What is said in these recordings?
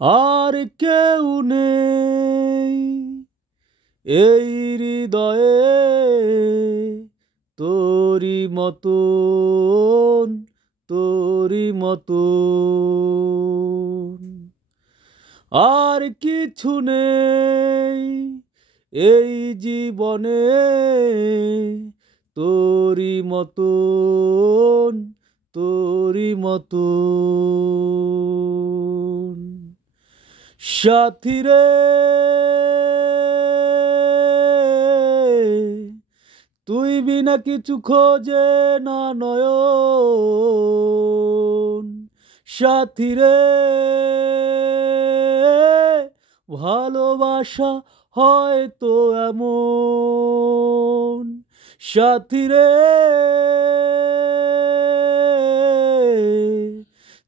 আর কেউ নেই এই হৃদয়ে তোরি মতন, তোরি মতন। আর কিছু নেই এই জীবনে তোরি মতন, তোরি মতন। সাথী রে তুই বিনা কিছু খোঁজে না নয়ন। সাথী রে ভালোবাসা হয়তো এমন। সাথী রে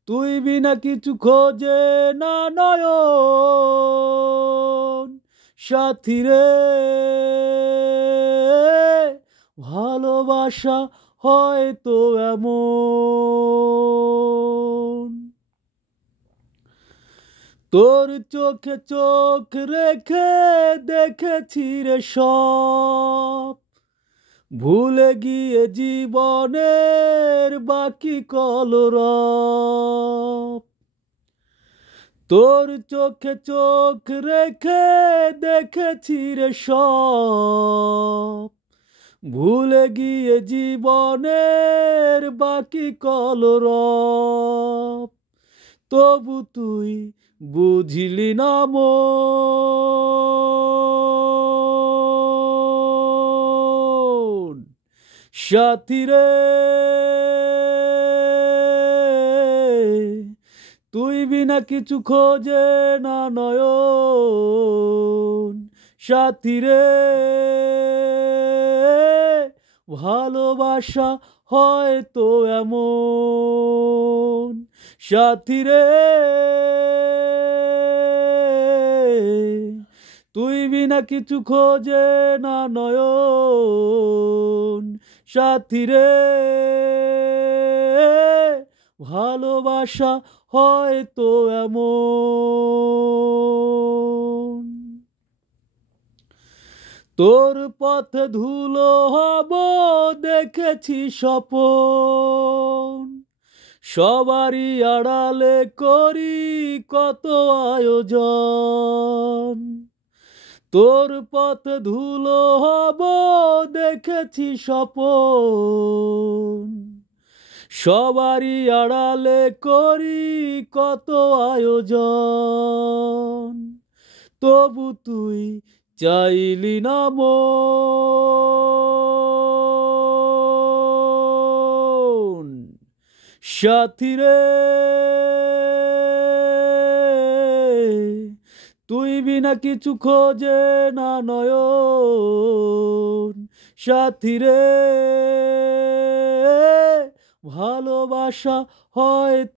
তুই বিনা কিছু খোঁজে না নয়ন। সাথী রে ভালোবাসা হয়তো এমন। তোর চোখে চোখ রেখে দেখেছি রে সব, ভুলে গিয়ে জীবনের বাকি কলরব। তোর চোখে চোখ রেখে দেখেছি রে সব, ভুলে গিয়ে জীবনের বাকি কলরব। তবু তুই বুঝলি না মন। সাথী রে তুই বিনা কিছু খোঁজে না নয়ন। সাথী রে ভালোবাসা হয়তো এমন। সাথী রে তুই বিনা কিছু খোঁজে না নয়ন। সাথী রে ভালোবাসা হয়তো এমন। তোর পথে ধুলো হব দেখেছি স্বপন, সবারই আড়ালে করি কত আয়োজন। তোর পথে ধুলো হব দেখেছি স্বপন, সবারই আড়ালে করি কত আয়োজন। তবু তুই চাইলি না মন। সাথী রে তুই বিনা কিছু খোঁজে না নয়ন। সাথী রে ভালোবাসা হয়